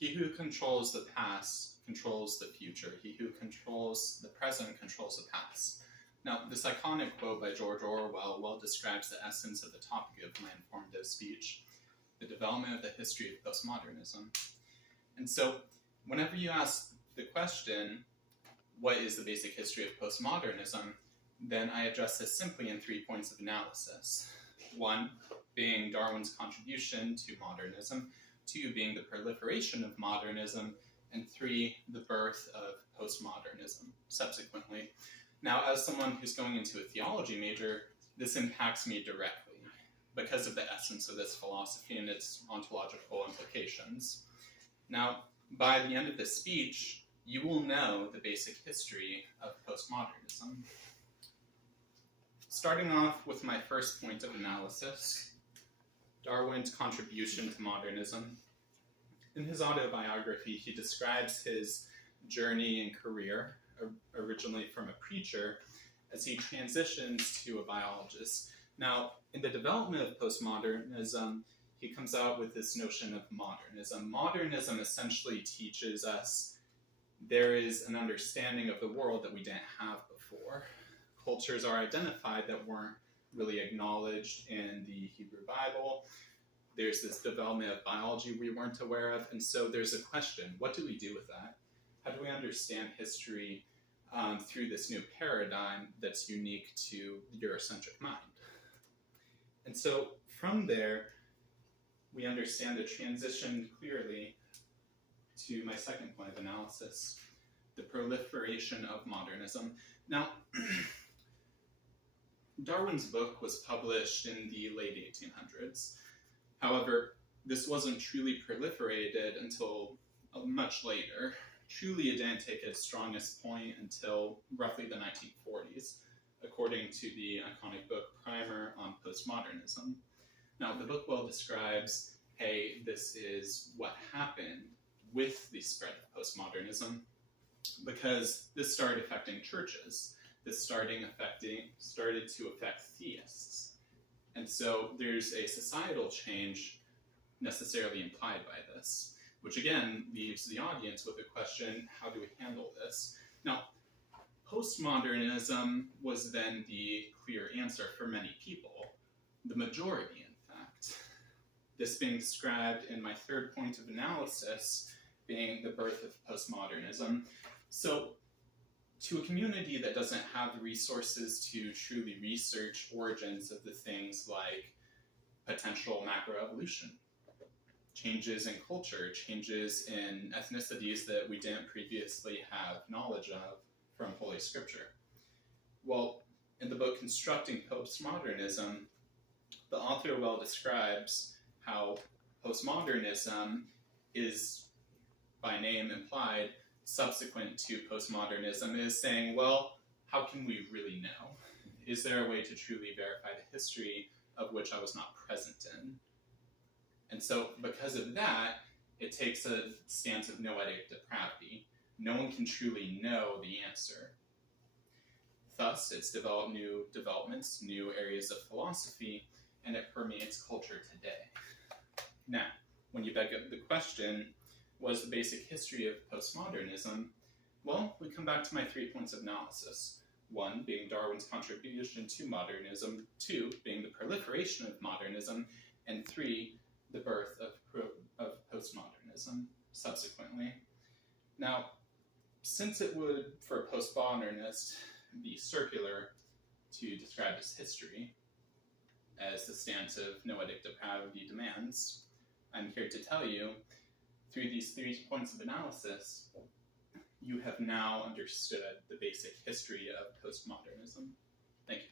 He who controls the past controls the future. He who controls the present controls the past. Now, this iconic quote by George Orwell well describes the essence of the topic of my informative speech, the development of the history of postmodernism. And so, whenever you ask the question, what is the basic history of postmodernism, then I address this simply in 3 points of analysis. 1, being Darwin's contribution to modernism, 2, being the proliferation of modernism, and 3, the birth of postmodernism, subsequently. Now, as someone who's going into a theology major, this impacts me directly because of the essence of this philosophy and its ontological implications. Now, by the end of this speech, you will know the basic history of postmodernism. Starting off with my first point of analysis, Darwin's contribution to modernism. In his autobiography, he describes his journey and career, originally from a preacher, as he transitions to a biologist. Now, in the development of postmodernism, he comes out with this notion of modernism. Modernism essentially teaches us there is an understanding of the world that we didn't have before. Cultures are identified that weren't really acknowledged in the Hebrew Bible. There's this development of biology we weren't aware of, and so there's a question, what do we do with that? How do we understand history through this new paradigm that's unique to the Eurocentric mind? And so from there, we understand the transition clearly to my second point of analysis, the proliferation of modernism. Now, Darwin's book was published in the late 1800s. However, this wasn't truly proliferated until much later. Truly, it didn't take its strongest point until roughly the 1940s, according to the iconic book Primer on Postmodernism. Now, the book well describes, hey, this is what happened with the spread of postmodernism, because this started affecting churches. This started to affect theists. And so there's a societal change necessarily implied by this, which again leaves the audience with a question, how do we handle this? Now, postmodernism was then the clear answer for many people, the majority in fact. This being described in my third point of analysis being the birth of postmodernism. So, to a community that doesn't have the resources to truly research origins of the things like potential macroevolution, changes in culture, changes in ethnicities that we didn't previously have knowledge of from Holy Scripture. Well, in the book Constructing Postmodernism, the author well describes how postmodernism is, by name implied, subsequent to postmodernism, is saying, well, how can we really know? Is there a way to truly verify the history of which I was not present in? And so, because of that, it takes a stance of noetic depravity. No one can truly know the answer. Thus, it's developed new developments, new areas of philosophy, and it permeates culture today. Now, when you beg up the question, what is the basic history of postmodernism? Well, we come back to my 3 points of analysis. 1, being Darwin's contribution to modernism. 2, being the proliferation of modernism. And 3, the birth of postmodernism subsequently. Now, since it would, for a postmodernist, be circular to describe his history, as the stance of noetic depravity demands, I'm here to tell you, through these 3 points of analysis, you have now understood the basic history of postmodernism. Thank you.